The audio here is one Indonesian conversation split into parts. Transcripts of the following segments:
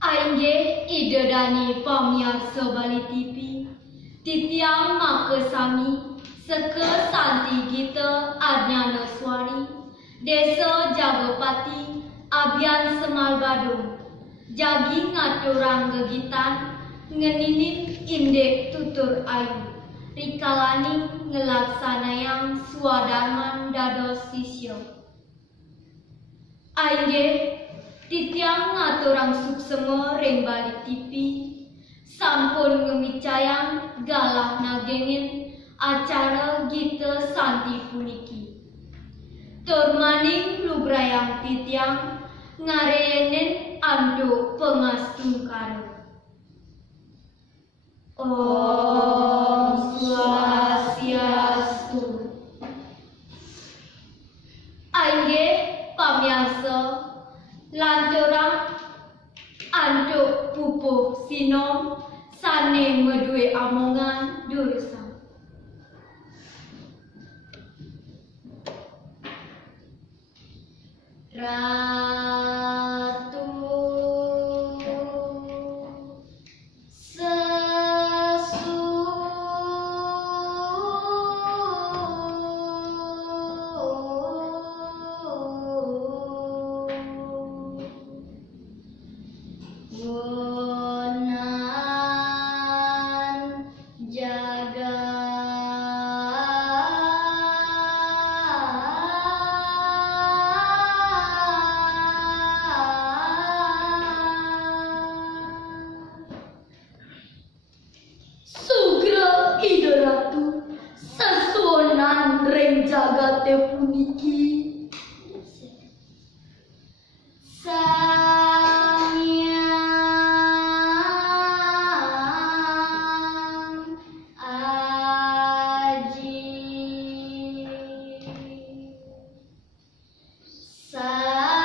Aingge idedani pamirsa Bali TV. Titiang makesami seke santi gita Adnyana Swari Desa Jagopati Abian Semal Badung. Jagi ngaturang gegitan ngeninin indek tutur ayu. Rikalani ngelaksanayang swadarman dados sisyo. Aingge titiang ngaturang suksema ring Bali TV sampun ngemicayang galah nagengin acara gita santi puniki. Tur maning lubrayang titiang ngareyenin ando pengastungkaro. Om Swastiastu. Aingge pamirsa lanturang anduk pupuh sinom sane medue amongan jurusan. Ratu jagate puniki sanyang aji Saraswati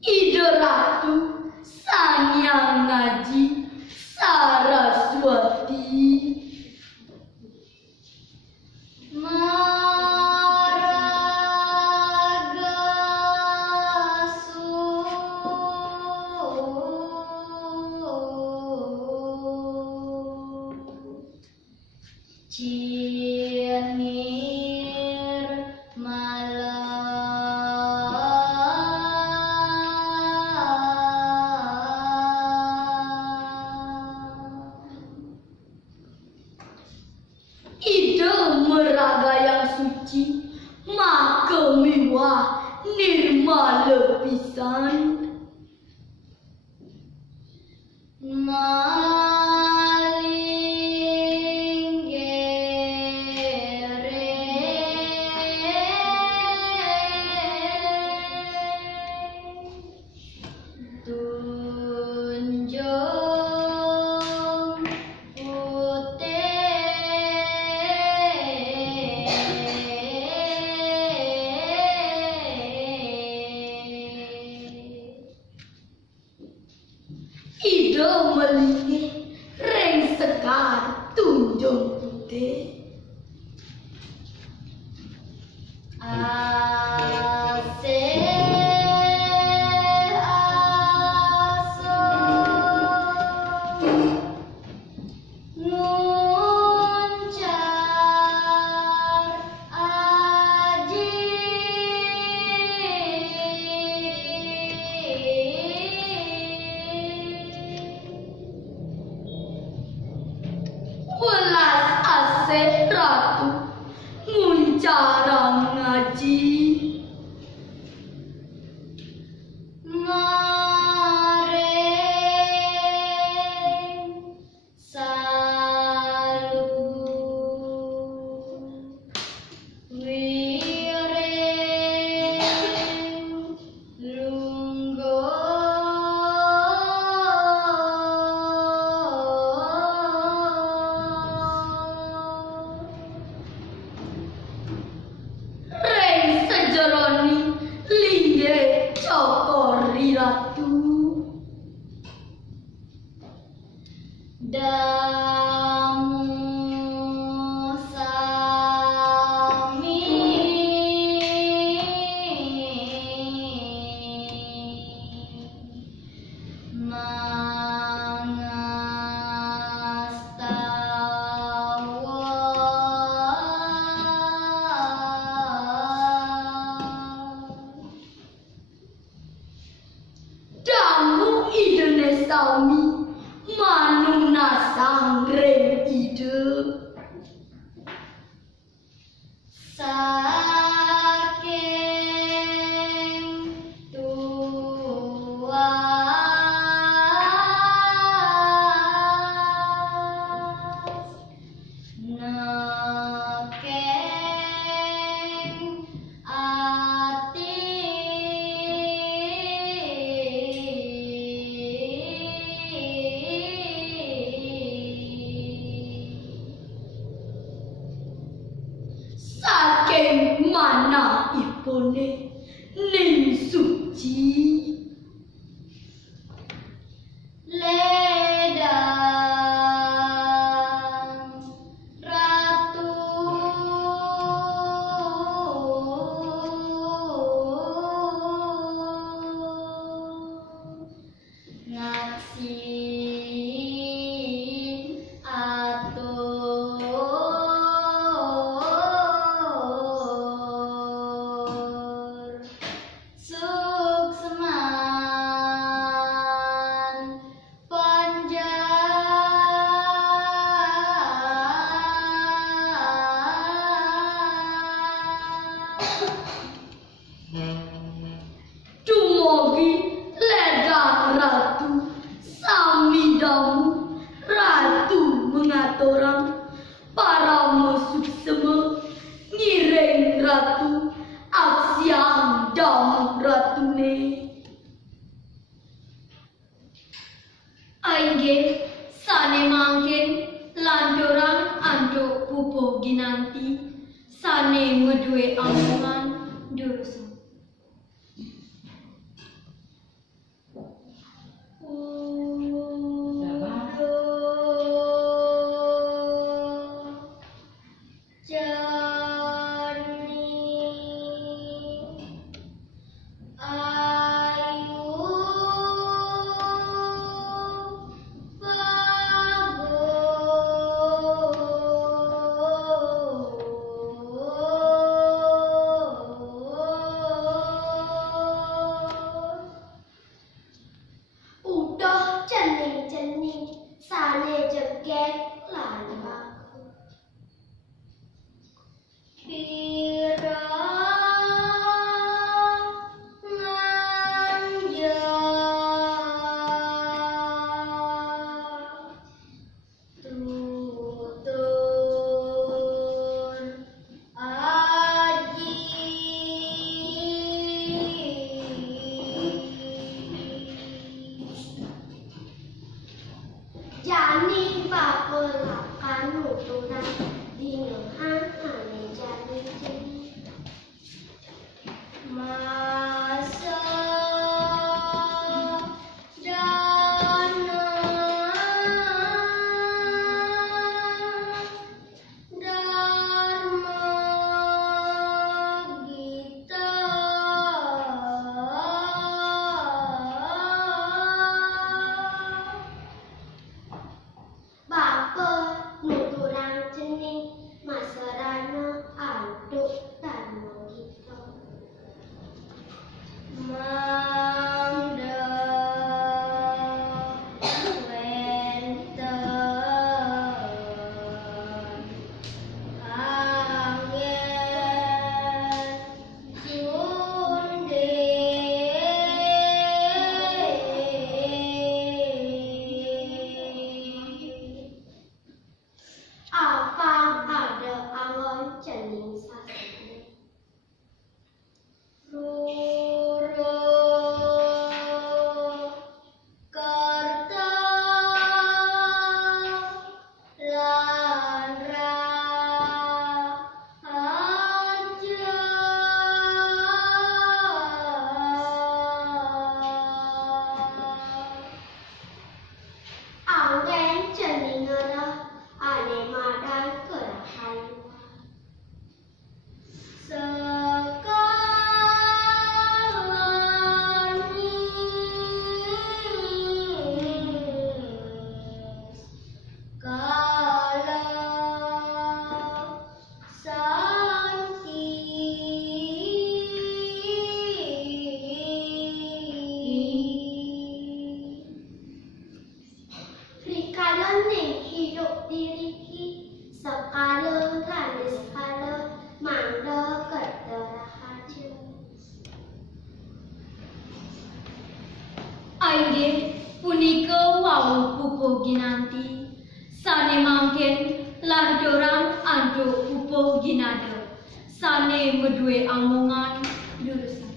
Ida Ratu Sanyang Aji Saraswati Maragasu Cinir Ide meraga yang suci, maka mewah nirmala pisan. Malinggere tunjung Ida melingi reng sekar tunjung putih nguncar aji welas asih ratu nguncarang ngaji ngareng salu wireng lunggo Damu sami mangastawa. Damu idene sami manungna sangreng ide. Saking tuas nekeng ati saking mana ipune ning suci ledang ratu ngaksin atur sukseman Dumugi ledang ratu sami damu ratu mengatoran para musuh semua ngiring ratu aksiang damu ratune. Aingge sane mangkin landoran anduk pupuh ginanti sane ngeduwe ampungan dosa. Udah cening-cening sane jeget lan baku. Pira nganjar tutur aji. Jani papelakan nuturan dingehan ane jani jeni masa dana dharma gita Bapa nuturang cening masaran pupo ginanti, sane mangken lan dorang anjo pupo ginado, sane medue amongan jurusan.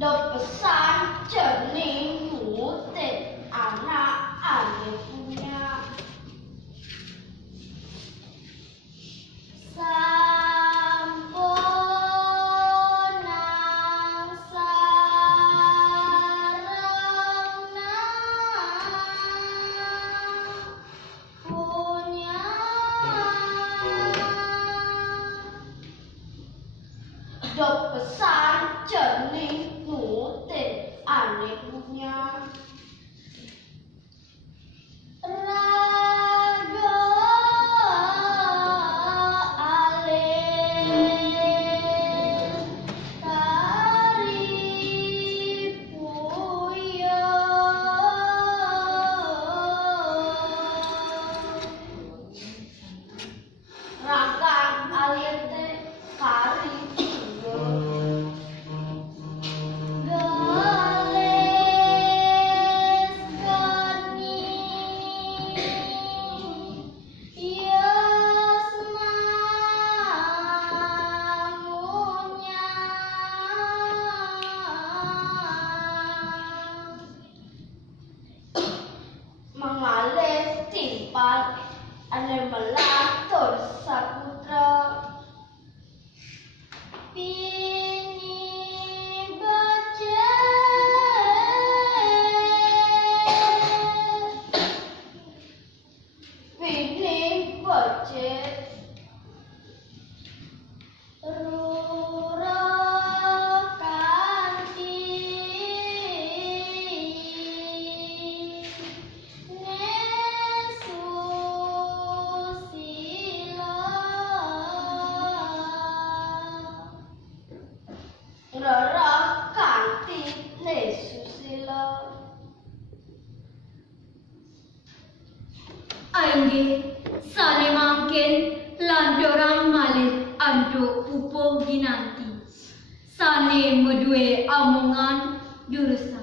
Đọc pesan jernih mutin anak aneh punya sampunang sarana punya đọc pesan jernih mutin aneh punya raga alir tari puya raga alir tari mengalir timpal ane melatur saputra pini baca Rara kanti ne susila Aingge sane mangken lan dorang malit anjo pupo ginanti, sane medue amongan jurusan.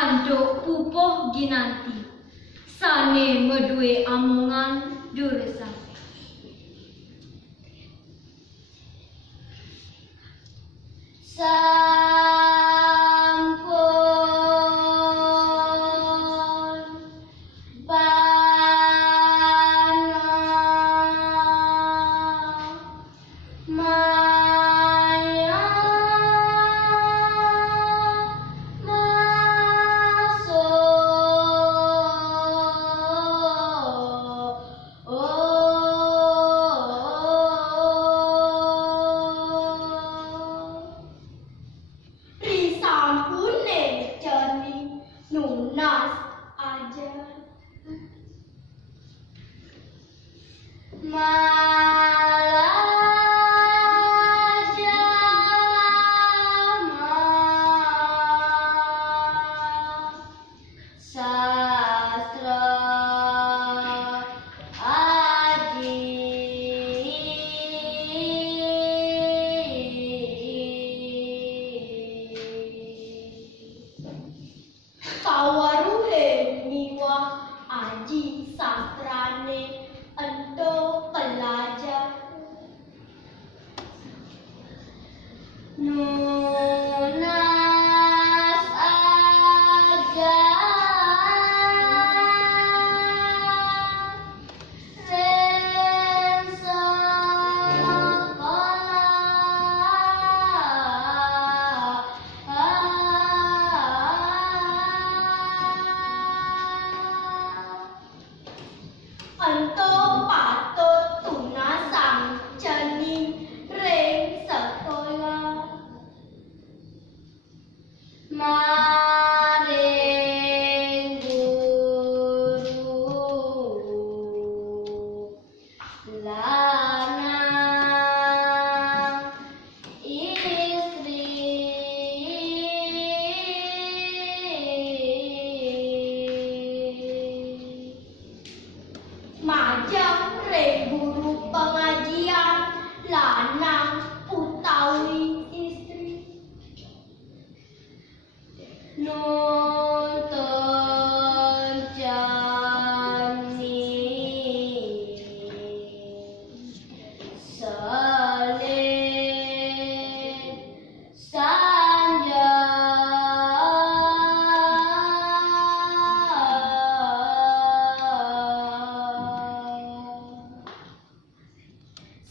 antuk pupuh ginanti. Sane medue amongan jurusan. Sampun bana maya Risampune jani nunas aja malaja sastra kawaruhe miwah aji sastrane ento pelajar nunas aja sen sekolah ento patut tunasang jani ring sekolah maring guru lanang istri majang ring guru pengajian lanang utawi istri nonton jani salin sanja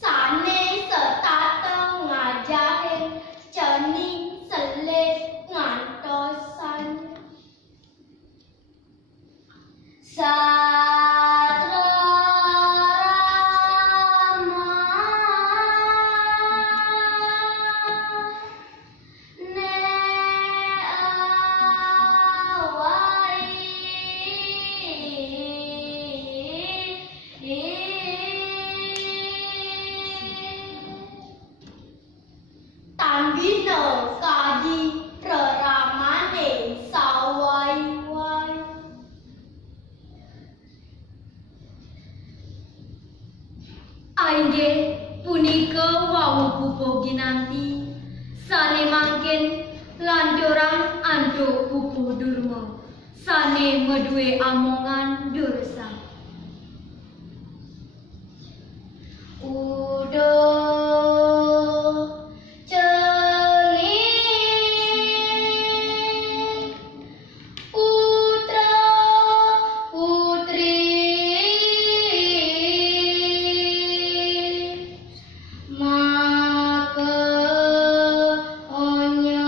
sane setateng ngajahin jani selit ngantosan satra rama ne tambino kadi reramane sawai-wai Aingge punika wau pupuh ginanti. Sane mangkin lancorang antuk pupuh durma. Sane medue amongan jurusan. udo celi putra putri maka onya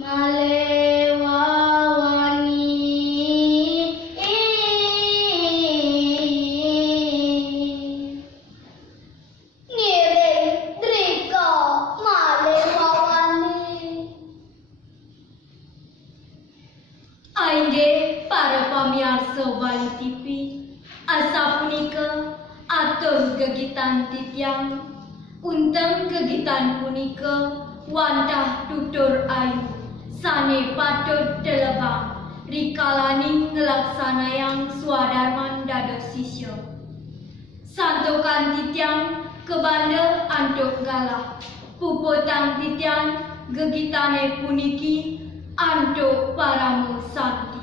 malewawani ngiring drika malewawani. Aingge para pamirsa Bali TV, asa punika atur gegitan titiang. Unteng gegitan punika wantah tutur ayu sane patut telebang rikalaning ngelaksanayang swadarman dados sisya. Santokan titiang kebanda antuk galah, puputang titiang gegitane puniki antuk paramu santi.